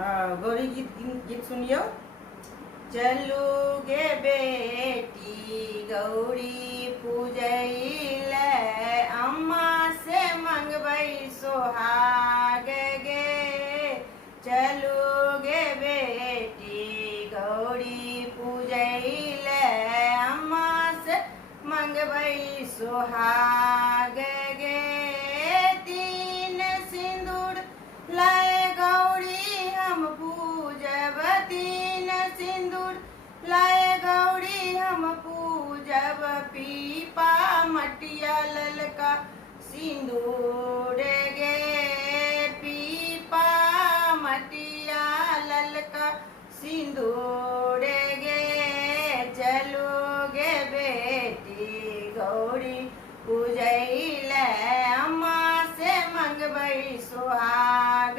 गौरी गीत गीत सुनियो। चलू गे बेटी गौरी पूजैल, अम्मा से मंगबै सोहाग गे। चलू गे बेटी गौरी पूजैल, अम्मा से मंगबै सोहाग गे। तीन सिंदूर लाए गौरी हम पूजब, तीन सिंदूर लाए गौरी हम पूजब। पीपा मटिया ललका सिंदूर